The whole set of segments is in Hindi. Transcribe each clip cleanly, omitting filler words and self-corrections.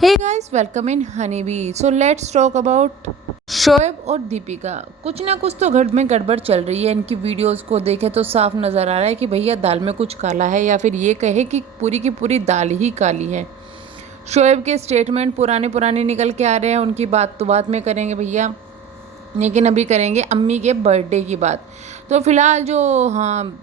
Hey guys welcome in honey bee. So let's talk about Shoaib और दीपिका। कुछ ना कुछ तो घर में गड़बड़ चल रही है। इनकी वीडियोस को देखे तो साफ नज़र आ रहा है कि भैया दाल में कुछ काला है, या फिर ये कहे कि पूरी की पूरी दाल ही काली है। शोएब के स्टेटमेंट पुराने पुराने निकल के आ रहे हैं। उनकी बात तो बात में करेंगे भैया, लेकिन अभी करेंगे अम्मी के बर्थडे की बात। तो फिलहाल जो हाँ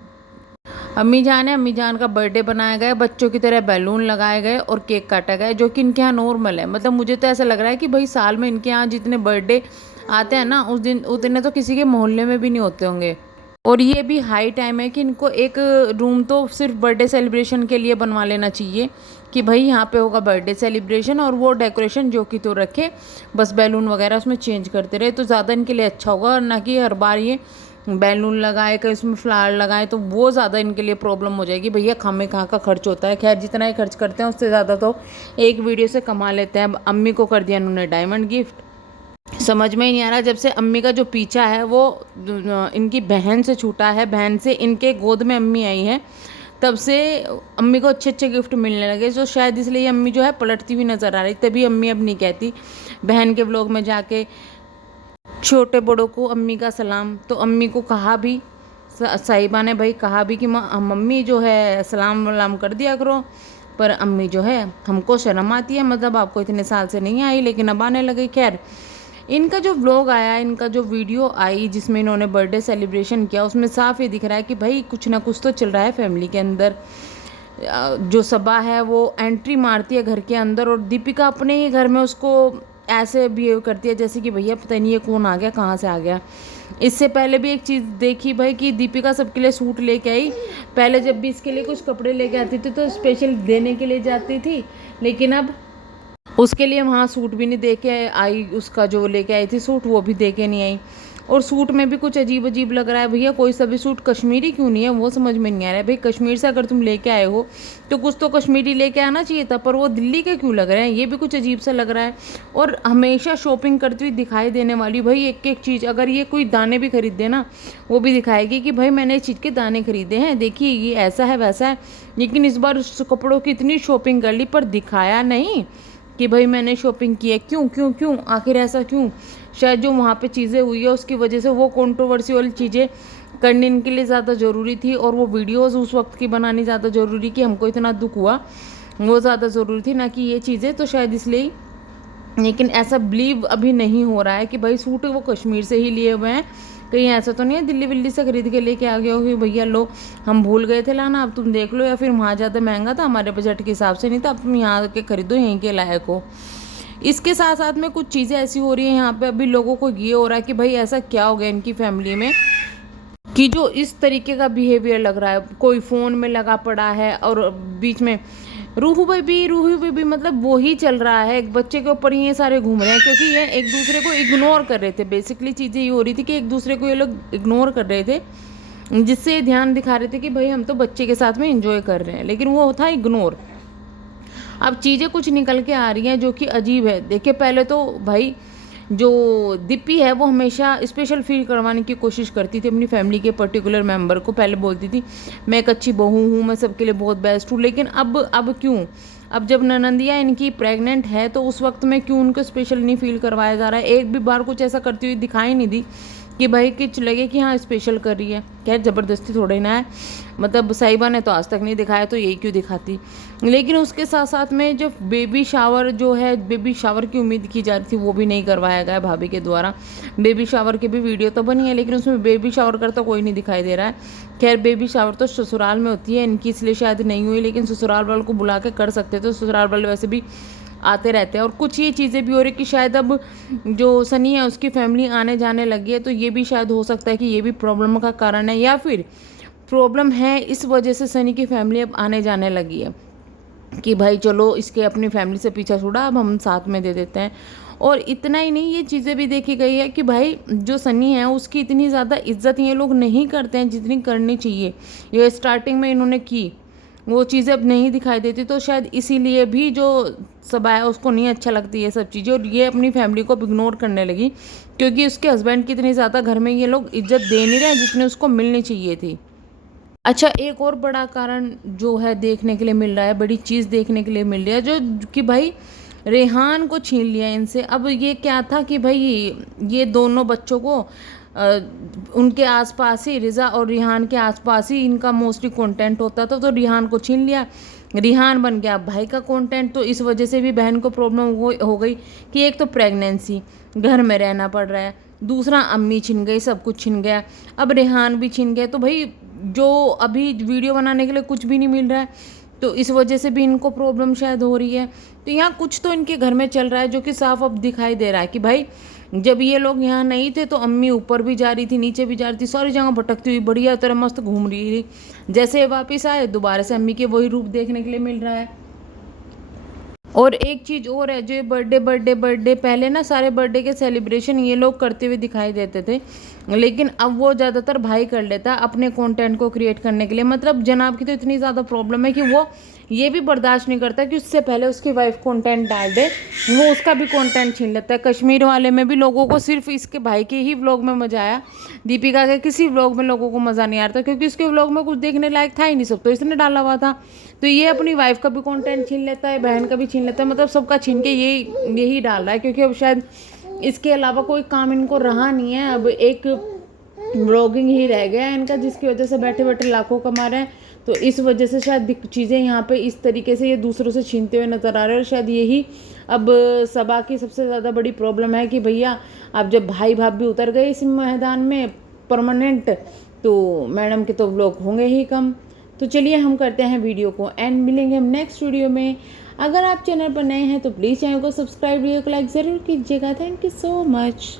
अम्मी जान है, अम्मी जान का बर्थडे बनाया गया, बच्चों की तरह बैलून लगाए गए और केक काटा गया, जो कि इनके यहाँ नॉर्मल है। मतलब मुझे तो ऐसा लग रहा है कि भाई साल में इनके यहाँ जितने बर्थडे आते हैं ना, उस दिन उतने तो किसी के मोहल्ले में भी नहीं होते होंगे। और ये भी हाई टाइम है कि इनको एक रूम तो सिर्फ बर्थडे सेलिब्रेशन के लिए बनवा लेना चाहिए कि भाई यहाँ पे होगा बर्थडे सेलिब्रेशन, और वो डेकोरेशन जो कि तो रखे, बस बैलून वगैरह उसमें चेंज करते रहे तो ज़्यादा इनके लिए अच्छा होगा। और ना कि हर बार ये बैलून लगाए कहीं उसमें फ्लावर लगाए, तो वो ज़्यादा इनके लिए प्रॉब्लम हो जाएगी। भैया खामे कहाँ का खर्च होता है। खैर जितना ही खर्च करते हैं उससे ज़्यादा तो एक वीडियो से कमा लेते हैं। अब अम्मी को कर दिया इन्होंने डायमंड गिफ्ट। समझ में ही नहीं आ रहा, जब से अम्मी का जो पीछा है वो इनकी बहन से छूटा है, बहन से इनके गोद में अम्मी आई है, तब से अम्मी को अच्छे अच्छे गिफ्ट मिलने लगे। तो शायद इसलिए अम्मी जो है पलटती हुई नज़र आ रही। तभी अम्मी अब नहीं कहती बहन के व्लॉग में जाके छोटे बड़ों को अम्मी का सलाम। तो अम्मी को कहा भी, साहिबा ने भाई कहा भी कि मम्मी जो है सलाम वलाम कर दिया करो, पर अम्मी जो है हमको शर्म आती है। मतलब आपको इतने साल से नहीं आई, लेकिन अब आने लगी। खैर इनका जो व्लॉग आया, इनका जो वीडियो आई जिसमें इन्होंने बर्थडे सेलिब्रेशन किया, उसमें साफ ये दिख रहा है कि भाई कुछ ना कुछ तो चल रहा है फैमिली के अंदर। जो सबा है वो एंट्री मारती है घर के अंदर, और दीपिका अपने ही घर में उसको ऐसे बिहेव करती है जैसे कि भैया पता नहीं ये कौन आ गया, कहाँ से आ गया। इससे पहले भी एक चीज़ देखी भाई कि दीपिका सबके लिए सूट लेके आई। पहले जब भी इसके लिए कुछ कपड़े लेके आती थी तो स्पेशल देने के लिए जाती थी, लेकिन अब उसके लिए वहाँ सूट भी नहीं दे के आई। उसका जो लेके आई थी सूट वो भी दे के नहीं आई। और सूट में भी कुछ अजीब अजीब लग रहा है। भैया कोई सा भी सूट कश्मीरी क्यों नहीं है, वो समझ में नहीं आ रहा है। भाई कश्मीर से अगर तुम लेके आए हो तो कुछ तो कश्मीरी लेके आना चाहिए था, पर वो दिल्ली के क्यों लग रहे हैं, ये भी कुछ अजीब सा लग रहा है। और हमेशा शॉपिंग करती हुई दिखाई देने वाली भाई एक एक चीज़, अगर ये कोई दाने भी खरीद दे ना, वो भी दिखाएगी कि भाई मैंने इस चीज़ के दाने खरीदे हैं, देखिए ये ऐसा है वैसा है। लेकिन इस बार उस कपड़ों की इतनी शॉपिंग कर ली पर दिखाया नहीं कि भाई मैंने शॉपिंग की है। क्यों क्यों क्यों, आखिर ऐसा क्यों? शायद जो वहाँ पे चीज़ें हुई है उसकी वजह से वो कंट्रोवर्सी वाली चीज़ें करने इनके लिए ज़्यादा ज़रूरी थी, और वो वीडियोस उस वक्त की बनानी ज़्यादा ज़रूरी कि हमको इतना दुख हुआ, वो ज़्यादा ज़रूरी थी ना कि ये चीज़ें। तो शायद इसलिए, लेकिन ऐसा बिलीव अभी नहीं हो रहा है कि भाई सूट वो कश्मीर से ही लिए हुए हैं। कहीं ऐसा तो नहीं है दिल्ली विल्ली से खरीद के लेके आ गए हो कि भैया लो हम भूल गए थे लाना, अब तुम देख लो, या फिर वहाँ ज़्यादा महंगा था हमारे बजट के हिसाब से नहीं था, अब तुम यहाँ के खरीदो यहीं के लायक हो। इसके साथ साथ में कुछ चीज़ें ऐसी हो रही हैं यहाँ पे, अभी लोगों को ये हो रहा है कि भाई ऐसा क्या हो गया इनकी फैमिली में कि जो इस तरीके का बिहेवियर लग रहा है। कोई फ़ोन में लगा पड़ा है, और बीच में रूहू बेबी मतलब वो ही चल रहा है। एक बच्चे के ऊपर ये सारे घूम रहे हैं, क्योंकि ये एक दूसरे को इग्नोर कर रहे थे। बेसिकली चीज़ें ये हो रही थी कि एक दूसरे को ये लोग इग्नोर कर रहे थे, जिससे ध्यान दिखा रहे थे कि भाई हम तो बच्चे के साथ में इंजॉय कर रहे हैं, लेकिन वो था इग्नोर। अब चीज़ें कुछ निकल के आ रही हैं जो कि अजीब है। देखिए पहले तो भाई जो दीप्ति है वो हमेशा स्पेशल फील करवाने की कोशिश करती थी अपनी फैमिली के पर्टिकुलर मेंबर को। पहले बोलती थी मैं एक अच्छी बहू हूँ, मैं सबके लिए बहुत बेस्ट हूँ, लेकिन अब क्यों, अब जब ननंदिया इनकी प्रेग्नेंट है तो उस वक्त में क्यों उनको स्पेशल नहीं फील करवाया जा रहा है। एक भी बार कुछ ऐसा करती हुई दिखाई नहीं दी कि भाई कुछ लगे कि हाँ स्पेशल कर रही है। खैर ज़बरदस्ती थोड़ी ना है, मतलब साहिबा ने तो आज तक नहीं दिखाया, तो यही क्यों दिखाती। लेकिन उसके साथ साथ में जो बेबी शावर जो है, बेबी शावर की उम्मीद की जा रही थी वो भी नहीं करवाया गया भाभी के द्वारा। बेबी शावर की भी वीडियो तो बनी है, लेकिन उसमें बेबी शावर करता कोई नहीं दिखाई दे रहा है। खैर बेबी शावर तो ससुराल में होती है इनकी, इसलिए शायद नहीं हुई, लेकिन ससुराल वालों को बुला के कर सकते थे। ससुराल वाले वैसे भी आते रहते हैं। और कुछ ये चीज़ें भी हो रही कि शायद अब जो सनी है उसकी फैमिली आने जाने लगी है, तो ये भी शायद हो सकता है कि ये भी प्रॉब्लम का कारण है, या फिर प्रॉब्लम है इस वजह से सनी की फैमिली अब आने जाने लगी है कि भाई चलो इसके अपनी फैमिली से पीछा छुड़ा, अब हम साथ में दे देते हैं। और इतना ही नहीं, ये चीज़ें भी देखी गई है कि भाई जो सनी है उसकी इतनी ज़्यादा इज्जत ये लोग नहीं करते हैं जितनी करनी चाहिए। ये स्टार्टिंग में इन्होंने की वो चीज़ें अब नहीं दिखाई देती, तो शायद इसीलिए भी जो सब आया उसको नहीं अच्छा लगती ये सब चीज़ें, और ये अपनी फैमिली को इग्नोर करने लगी, क्योंकि उसके हस्बैंड की इतनी ज़्यादा घर में ये लोग इज्जत दे नहीं रहे जितनी उसको मिलनी चाहिए थी। अच्छा एक और बड़ा कारण जो है देखने के लिए मिल रहा है, बड़ी चीज़ देखने के लिए मिल रही है, जो कि भाई रेहान को छीन लिया इनसे। अब ये क्या था कि भाई ये दोनों बच्चों को उनके आसपास ही, रिज़ा और रिहान के आसपास ही इनका मोस्टली कंटेंट होता था, तो रिहान को छीन लिया। रिहान बन गया भाई का कंटेंट। तो इस वजह से भी बहन को प्रॉब्लम हो गई कि एक तो प्रेगनेंसी, घर में रहना पड़ रहा है, दूसरा अम्मी छिन गई, सब कुछ छिन गया, अब रेहान भी छिन गए। तो भाई जो अभी वीडियो बनाने के लिए कुछ भी नहीं मिल रहा है, तो इस वजह से भी इनको प्रॉब्लम शायद हो रही है। तो यहाँ कुछ तो इनके घर में चल रहा है जो कि साफ अब दिखाई दे रहा है कि भाई जब ये लोग यहाँ नहीं थे तो अम्मी ऊपर भी जा रही थी, नीचे भी जा रही थी, सारी जगह भटकती हुई बढ़िया तरह मस्त घूम रही थी। जैसे वापस आए दोबारा से अम्मी के वही रूप देखने के लिए मिल रहा है। और एक चीज़ और है, जो ये बर्थडे पहले ना सारे बर्थडे के सेलिब्रेशन ये लोग करते हुए दिखाई देते थे, लेकिन अब वो ज़्यादातर भाई कर लेता है अपने कंटेंट को क्रिएट करने के लिए। मतलब जनाब की तो इतनी ज़्यादा प्रॉब्लम है कि वो ये भी बर्दाश्त नहीं करता कि उससे पहले उसकी वाइफ कंटेंट डाल दे, वो उसका भी कंटेंट छीन लेता है। कश्मीर वाले में भी लोगों को सिर्फ इसके भाई के ही व्लॉग में मज़ा आया, दीपिका के किसी व्लॉग में लोगों को मज़ा नहीं आ रहा था, क्योंकि उसके व्लॉग में कुछ देखने लायक था ही नहीं, सब तो इसने डाला हुआ था। तो ये अपनी वाइफ का भी कंटेंट छीन लेता है, बहन का भी छीन लेता है, मतलब सबका छीन के यही डाल रहा है, क्योंकि अब शायद इसके अलावा कोई काम इनको रहा नहीं है। अब एक ब्लॉगिंग ही रह गया है इनका, जिसकी वजह से बैठे बैठे लाखों कमा रहे हैं। तो इस वजह से शायद चीज़ें यहाँ पे इस तरीके से ये दूसरों से छीनते हुए नज़र आ रहे हैं। और शायद यही अब सबा की सबसे ज़्यादा बड़ी प्रॉब्लम है कि भैया अब जब भाई भाभी उतर गए इस मैदान में परमानेंट, तो मैडम के तो व्लॉग होंगे ही कम। तो चलिए हम करते हैं वीडियो को एंड मिलेंगे हम नेक्स्ट वीडियो में। अगर आप चैनल पर नए हैं तो प्लीज़ चैनल को सब्सक्राइब, वीडियो को लाइक ज़रूर कीजिएगा। Thank you so much.